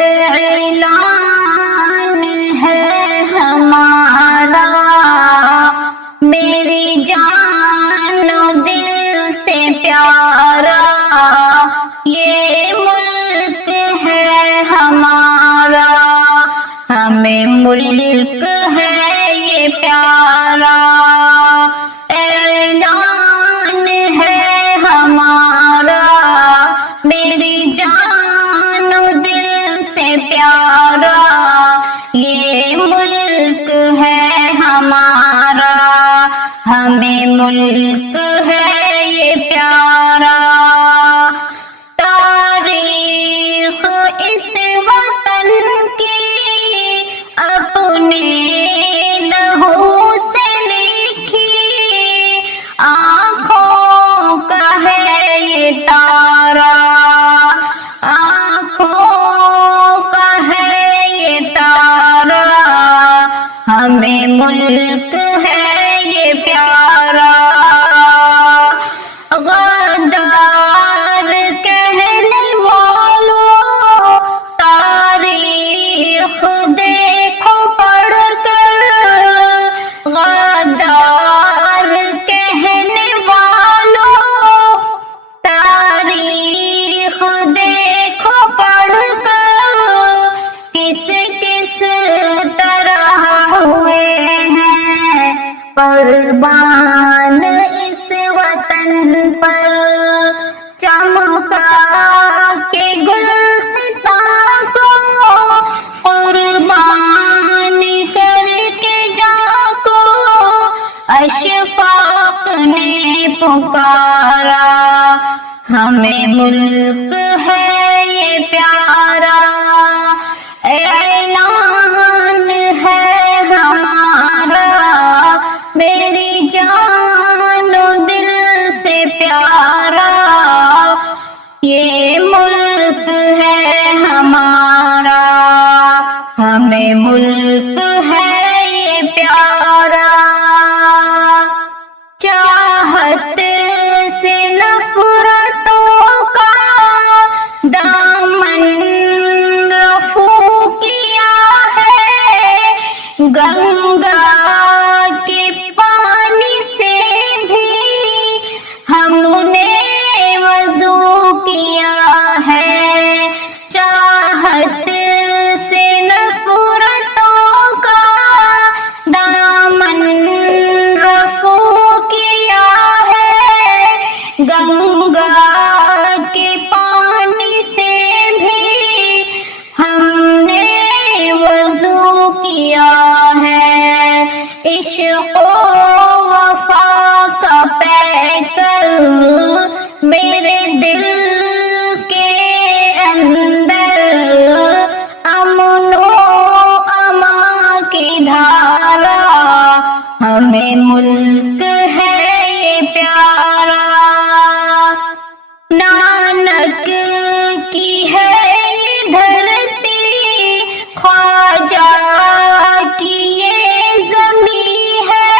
اعلان ہے ہمارا، میری جان و دل سے پیارا، یہ ملک ہے ہمارا، ہمیں ملک ہے یہ پیارا۔ اعلان ہے ہمارا، میری جان و دل سے پیارا، یہ ملک ہے ہمارا، ہمیں ملک ہے یہ پیارا۔ تاریخ اس وطن کی اپنے لہو سے لکھی، آنکھوں کا ہے یہ تارا، آنکھوں کا ہے یہ تارا، ہمیں ملک ہے یہ پیارا۔ غدار کہنے والوں تاریخ دیکھو پڑھ کر، غدار کہنے والوں تاریخ دیکھو پڑھ کر، کس کس طرح ہوئے ہیں قربان اس وطن پر، چمکا کے گلستاں کو قربان کر کے جا کو، اشفاق نے پکارا، ہمیں ملک ہے یہ پیارا۔ اعلان ہے ہمارا، میری جان و دل سے پیارا، یہ ملک ہے ہمارا، ہمیں ملک ہے یہ پیارا۔ چاہت سے نفرتوں کا دامن رفو کیا ہے، گنگا کے پانی سے بھی ہم نے وضو کیا ہے، چاہت سے نفرتوں کا دامن رفو کیا ہے، گنگا کے پانی سے بھی ہم نے وضو کیا ہے، عشق و وفا کا پیکر میرے دل کے اندر، امن و امان کی دھارا، ہمیں ملک ہے یہ پیارا۔ نانک کی ہے یہ دھرتی، خواجہ کی یہ زمین ہے،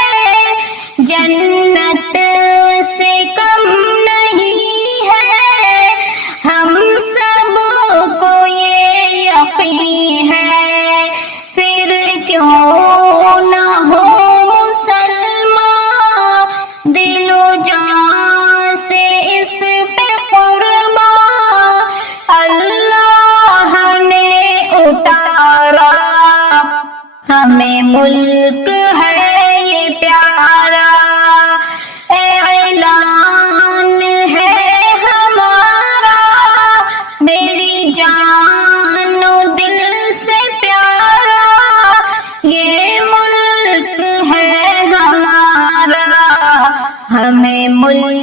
جنت سے کم نہیں ہے، ہم سب کو یہ یقین ہے، پھر کیوں نہ ہو مسلمان دل و جان سے اس پہ قربان، اللہ نے اتارا، ہمیں ملک ہے یہ پیارا۔ اعلان ہے ہمارا، میری جان و دل سے پیارا، یہ ملک ہے ہمارا، ہمیں ملک